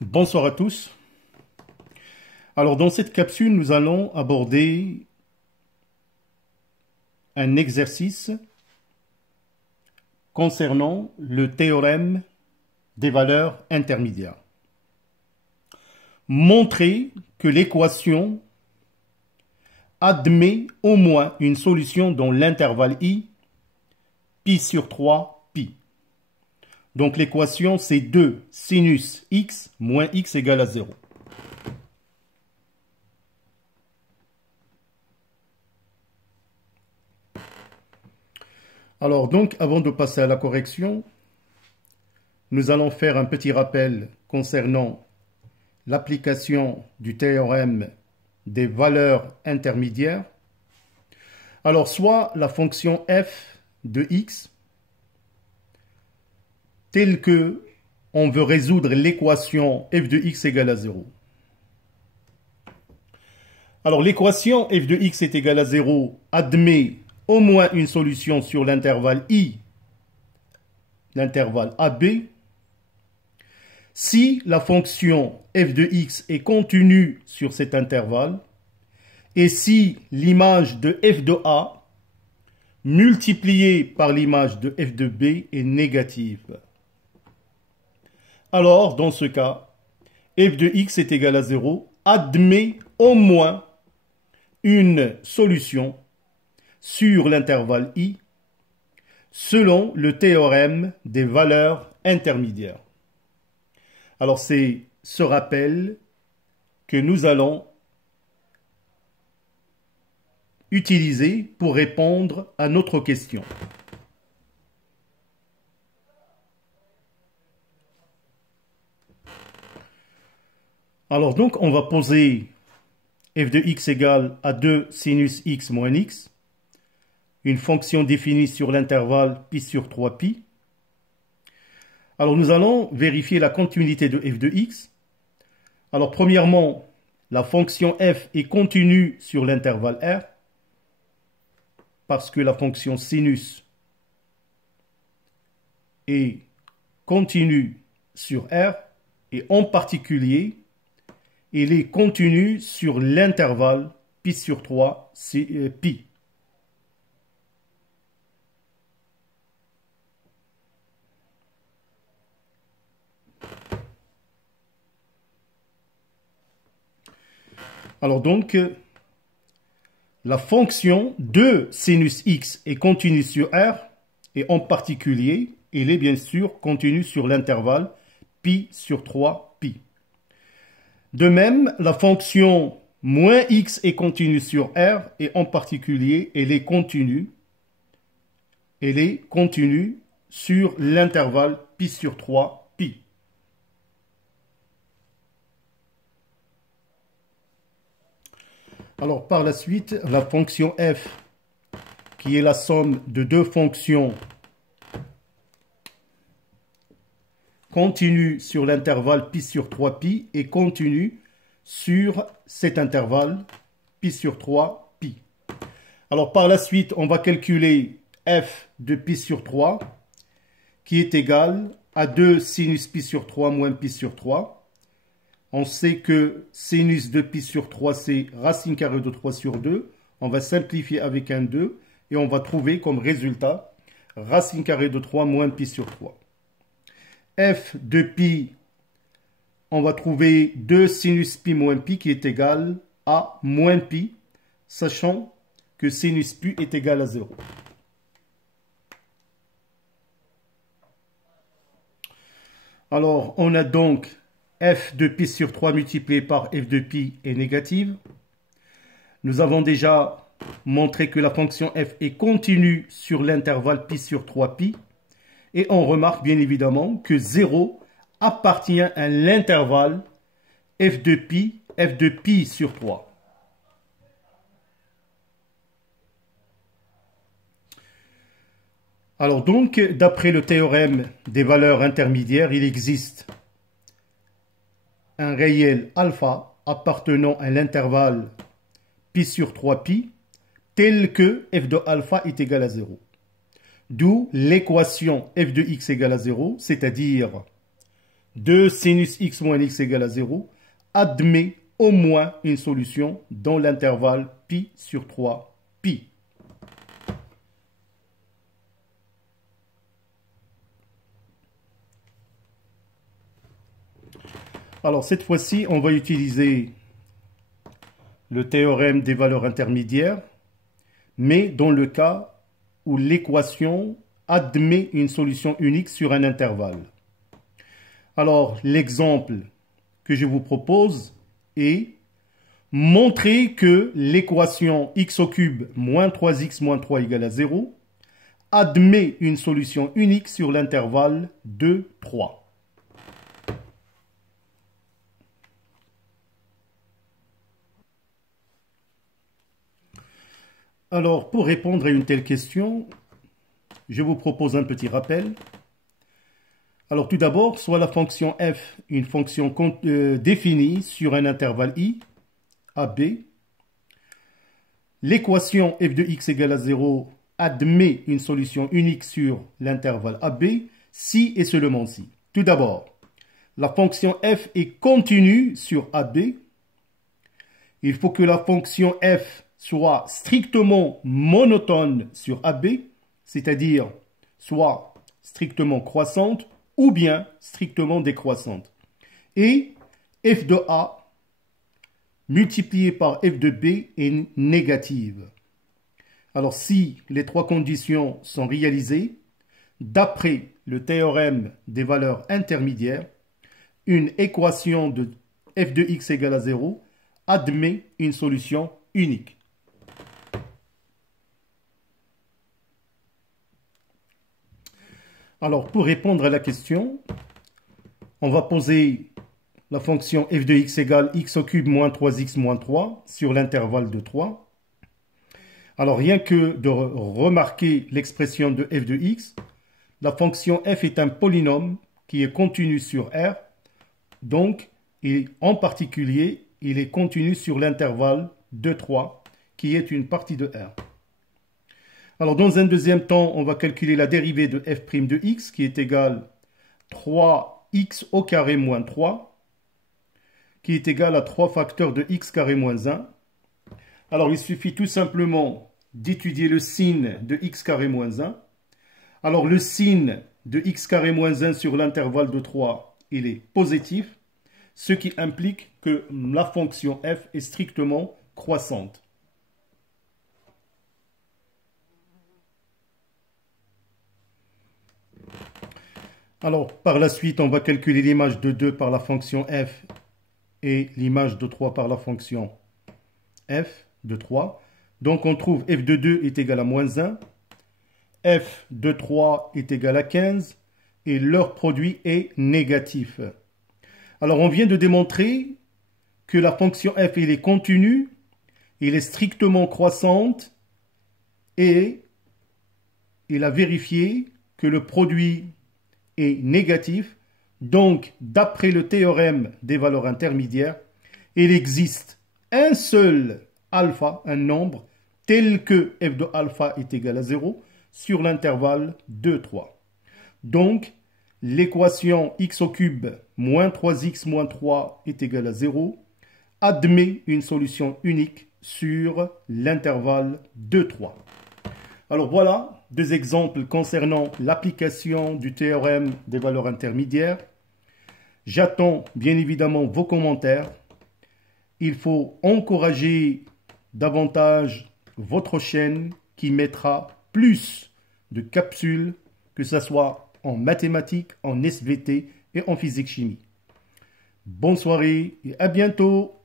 Bonsoir à tous. Alors dans cette capsule, nous allons aborder un exercice concernant le théorème des valeurs intermédiaires. Montrer que l'équation admet au moins une solution dans l'intervalle i, pi sur 3, pi. Donc l'équation c'est 2 sinus x moins x égale à 0. Alors donc avant de passer à la correction, nous allons faire un petit rappel concernant l'application du théorème des valeurs intermédiaires. Alors soit la fonction f de x telle que on veut résoudre l'équation f de x égale à 0. Alors l'équation f de x est égale à 0 admet au moins une solution sur l'intervalle i, l'intervalle AB, si la fonction f de x est continue sur cet intervalle et si l'image de f de a multipliée par l'image de f de b est négative. Alors, dans ce cas, f de x est égal à 0 admet au moins une solution sur l'intervalle i selon le théorème des valeurs intermédiaires. Alors c'est ce rappel que nous allons utiliser pour répondre à notre question. Alors donc on va poser f de x égale à 2 sinus x moins x, une fonction définie sur l'intervalle pi sur 3 pi. Alors nous allons vérifier la continuité de f de x. Alors premièrement, la fonction f est continue sur l'intervalle r, parce que la fonction sinus est continue sur r, et en particulier, elle est continue sur l'intervalle pi sur 3 pi. Alors donc, la fonction de sinus x est continue sur r, et en particulier, elle est bien sûr continue sur l'intervalle pi sur 3 pi. De même, la fonction moins x est continue sur r, et en particulier, elle est continue sur l'intervalle pi sur 3 pi. Alors par la suite, la fonction f, qui est la somme de deux fonctions continue sur l'intervalle pi sur 3 pi et continue sur cet intervalle pi sur 3 pi. Alors par la suite, on va calculer f de pi sur 3 qui est égal à 2 sinus pi sur 3 moins pi sur 3. On sait que sinus de pi sur 3, c'est racine carrée de 3 sur 2. On va simplifier avec un 2 et on va trouver comme résultat racine carrée de 3 moins pi sur 3. F de pi, on va trouver 2 sinus pi moins pi qui est égal à moins pi, sachant que sinus pi est égal à 0. Alors, on a donc f de pi sur 3 multiplié par f de pi est négative. Nous avons déjà montré que la fonction f est continue sur l'intervalle pi sur 3 pi. Et on remarque bien évidemment que 0 appartient à l'intervalle f de pi sur 3. Alors donc, d'après le théorème des valeurs intermédiaires, il existe un réel alpha appartenant à l'intervalle pi sur 3 pi, tel que f de alpha est égal à 0. D'où l'équation f de x égale à 0, c'est-à-dire de sinus x moins x égale à 0 admet au moins une solution dans l'intervalle pi sur 3 pi. Alors cette fois-ci, on va utiliser le théorème des valeurs intermédiaires, mais dans le cas où l'équation admet une solution unique sur un intervalle. Alors l'exemple que je vous propose est montrer que l'équation x au cube moins 3x moins 3 égale à 0 admet une solution unique sur l'intervalle 2, 3. Alors, pour répondre à une telle question, je vous propose un petit rappel. Alors, tout d'abord, soit la fonction f, une fonction définie sur un intervalle i, AB. L'équation f de x égale à 0 admet une solution unique sur l'intervalle AB si et seulement si. Tout d'abord, la fonction f est continue sur AB. Il faut que la fonction f soit strictement monotone sur AB, c'est-à-dire soit strictement croissante ou bien strictement décroissante. Et f de A multiplié par f de B est négative. Alors si les trois conditions sont réalisées, d'après le théorème des valeurs intermédiaires, une équation de f de x égale à 0 admet une solution unique. Alors, pour répondre à la question, on va poser la fonction f de x égale x au cube moins 3x moins 3 sur l'intervalle de 3. Alors, rien que de remarquer l'expression de f de x, la fonction f est un polynôme qui est continu sur R, donc, en particulier, il est continu sur l'intervalle de 3, qui est une partie de R. Alors, dans un deuxième temps, on va calculer la dérivée de f' de x, qui est égale 3x au carré moins 3, qui est égal à 3 facteurs de x carré moins 1. Alors, il suffit tout simplement d'étudier le signe de x carré moins 1. Alors, le signe de x carré moins 1 sur l'intervalle de 3, il est positif, ce qui implique que la fonction f est strictement croissante. Alors, par la suite, on va calculer l'image de 2 par la fonction f et l'image de 3 par la fonction f de 3. Donc, on trouve f de 2 est égal à moins 1, f de 3 est égal à 15 et leur produit est négatif. Alors, on vient de démontrer que la fonction f elle est continue, elle est strictement croissante et il a vérifié que le produit est négatif. Donc, d'après le théorème des valeurs intermédiaires, il existe un seul alpha, un nombre, tel que f de alpha est égal à 0 sur l'intervalle 2, 3. Donc, l'équation x au cube moins 3x moins 3 est égal à 0 admet une solution unique sur l'intervalle 2, 3. Alors voilà, deux exemples concernant l'application du théorème des valeurs intermédiaires. J'attends bien évidemment vos commentaires. Il faut encourager davantage votre chaîne qui mettra plus de capsules, que ce soit en mathématiques, en SVT et en physique-chimie. Bonne soirée et à bientôt.